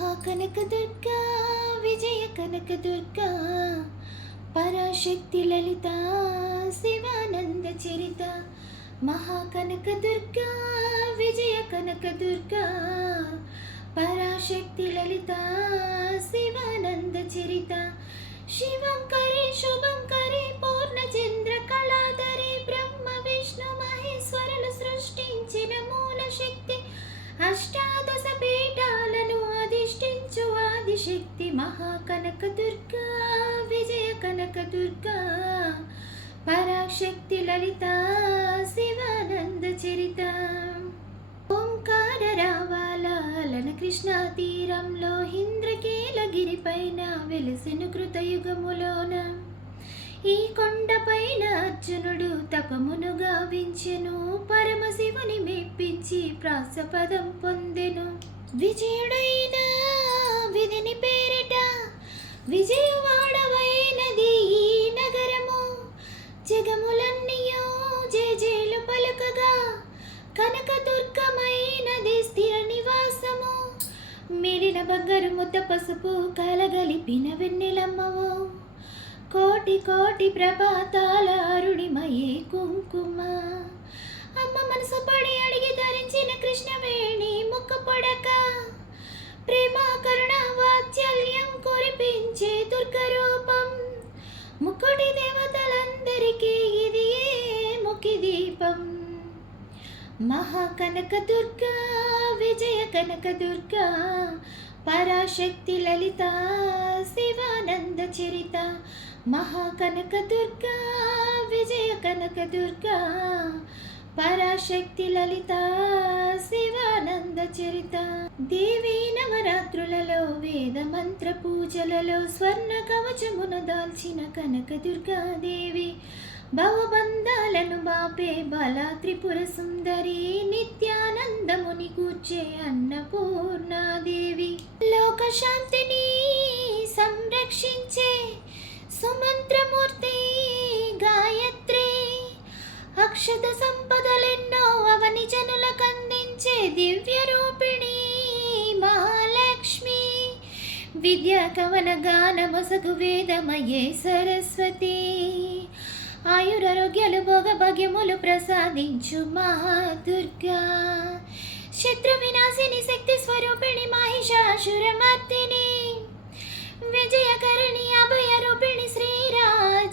మహాకనకదుర్గా విజయ కనకదుర్గా పరాశక్తి లలిత శివానంద చరిత. మహాకనకదుర్గా విజయ కనకదుర్గా పరాశక్తి లలిత శివానంద చరిత. శివంకరి శుభంకరి పూర్ణచంద్ర కళాధరి బ్రహ్మ విష్ణు మహేశ్వరులు సృష్టించిన మూల శక్తి. అష్టాదశ పీఠాలను అధిష్ఠించు ఆదిశక్తి. మహాకనకదుర్గా విజయ కనకదుర్గా పరాశక్తి లలిత శివానంద చరిత. ఓంకార రావాల లన కృష్ణా తీరంలో ఇంద్రకీలగిరి పైన వెలిసిన కృతయుగములోన ఈ కొండపైన అర్జునుడు తపమును గావించెను. పరమశివుని మెప్పించి ప్రాసపదం పొందెను. విజయుడైన విధిని పేరిట విజయవాడవైనది ఈ నగరము. జగములన్నీయో జేజేలు పలుకగా కనకదుర్గమైనది స్థిర నివాసము. మిరిన బంగారు ముద్ద పసుపు కలగలిపిన వెన్నెలమ్మవో కోటి కోటి ప్రభాతాల అరుణిమయే కుంకుమ. అమ్మ మనసు పడి అడిగి ధరించిన కృష్ణవేణి ముక్క పొడక ప్రేమ కరుణ వాత్సల్యం కురిపించే దుర్గరూపం. ముక్కోటి దేవతలందరికీ ఇది ముఖి దీపం. మహాకనకదుర్గా విజయ కనకదుర్గా పరాశక్తి లలిత శివానంద చరిత. మహాకనకదుర్గా విజయ కనకదుర్గా పరాశక్తి లలిత శివానంద చరిత. దేవి నవరాత్రులలో వేద మంత్ర పూజలలో స్వర్ణ కవచమున దాల్చిన కనకదుర్గా దేవి. భవబంధాలను బాపే బాల త్రిపుర సుందరి. నిత్యానందముని కూర్చే అన్నపూర్ణాదేవి. లోకశాంతిని సంరక్షించే సుమంత్రమూర్తి గాయత్రి. అక్షత సంపదలెన్నో అవని జనులకందించే దివ్య రూపిణి మహాలక్ష్మి. విద్యా కవన గాన మొసగు వేదమయే సరస్వతి. ఆయురారోగ్యాలు భోగ భాగ్యములు ప్రసాదించు మహాదుర్గా. శత్రు వినాశిని శక్తి స్వరూపిణి మహిషాసురమర్దిని. విజయకరణి అభయ రూపిణి శ్రీరాజరాజేశ్వరి.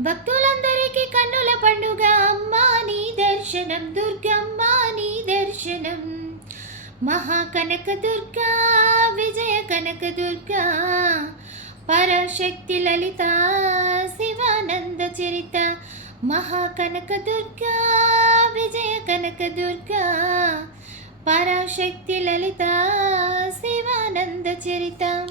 భక్తులందరికీ కన్నుల పండుగ అమ్మా నీ దర్శనం. దుర్గమ్మా నీ దర్శనం. మహాకనకదుర్గా విజయ కనకదుర్గా పరాశక్తి లలిత శివానంద చరిత. మహాకనకదుర్గా విజయ కనకదుర్గా పరాశక్తి లలిత శివానంద చరిత.